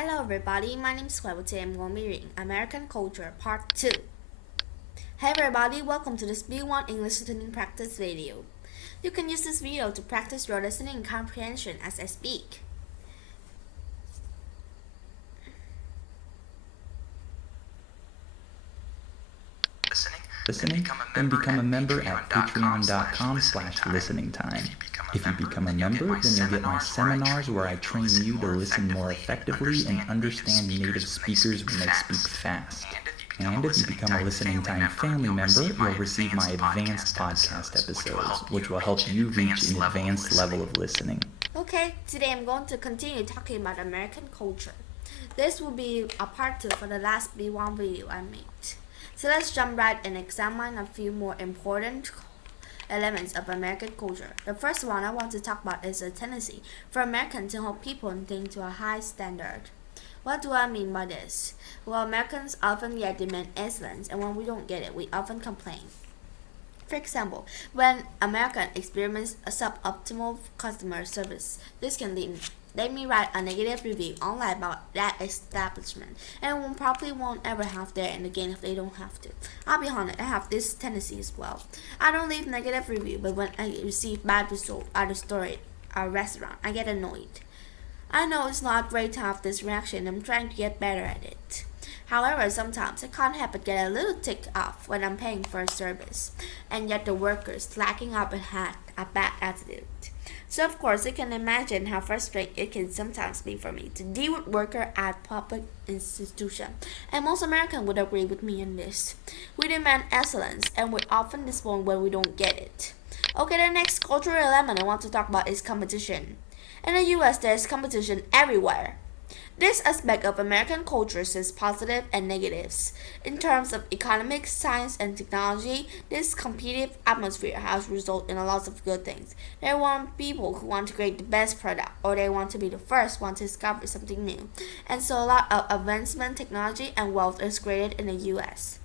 Hello everybody, my name is Claire. Today I'm going to be reading American Culture Part 2. Hey everybody, welcome to this B1 English listening practice video. You can use this video to practice your listening and comprehension as I speak. Listening, then become a member at patreon.com/listeningtime. If you become a member, then you'll get my seminars where I train you to listen more effectively and understand native speakers when they speak fast. And if you become a Listening Time family member, you'll receive my advanced podcast episodes, which will help you reach an advanced level of listening. Okay, today I'm going to continue talking about American culture. This will be a part 2 for the last B1 video I made. So let's jump right and examine a few more important elements of American culture. The first one I want to talk about is the tendency for Americans to hold people and things to a high standard. What do I mean by this? Well, Americans often demand excellence, and when we don't get it, we often complain. For example, when Americans experience a suboptimal customer service, this can lead they may write a negative review online about that establishment and probably won't ever have there and again if they don't have to. I'll be honest, I have this tendency as well. I don't leave negative review, but when I receive bad result at a store or restaurant, I get annoyed. I know it's not great to have this reaction. I'm trying to get better at it. However, sometimes I can't help but get a little ticked off when I'm paying for a service, and yet the workers slacking up and had a bad attitude. So of course, you can imagine how frustrating it can sometimes be for me to deal with workers at public institution. And most Americans would agree with me on this. We demand excellence, and we're often disappointed when we don't get it. Okay, the next cultural element I want to talk about is competition. In the US, there's competition everywhere. This aspect of American culture has positives and negatives. In terms of economics, science, and technology, this competitive atmosphere has resulted in a lot of good things. There are people who want to create the best product, or they want to be the first one to discover something new. And so a lot of advancement, technology, and wealth is created in the US.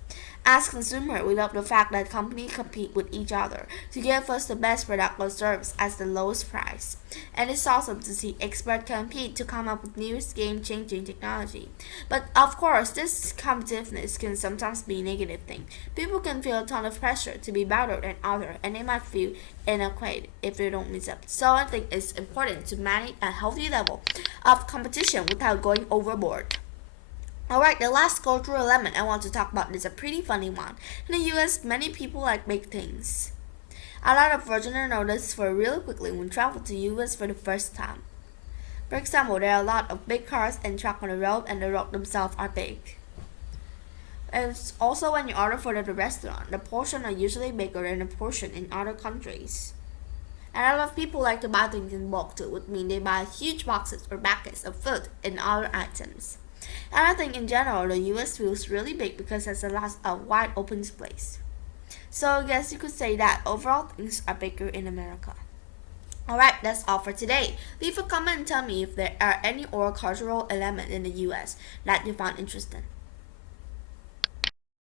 As consumers, we love the fact that companies compete with each other to give us the best product or service at the lowest price. And it's awesome to see experts compete to come up with new game-changing technology. But of course, this competitiveness can sometimes be a negative thing. People can feel a ton of pressure to be better than others, and they might feel inadequate if they don't meet up. So I think it's important to manage a healthy level of competition without going overboard. Alright, the last cultural element I want to talk about is a pretty funny one. In the US, many people like big things. A lot of foreigners notice for really quickly when travel to US for the first time. For example, there are a lot of big cars and trucks on the road, and the roads themselves are big. And also when you order food at a restaurant, the portions are usually bigger than the portion in other countries. And a lot of people like to buy things in bulk too, which means they buy huge boxes or baskets of food and other items. And I think in general, the US feels really big because there's a lot of wide open space. So I guess you could say that overall things are bigger in America. Alright, that's all for today. Leave a comment and tell me if there are any other cultural elements in the US that you found interesting.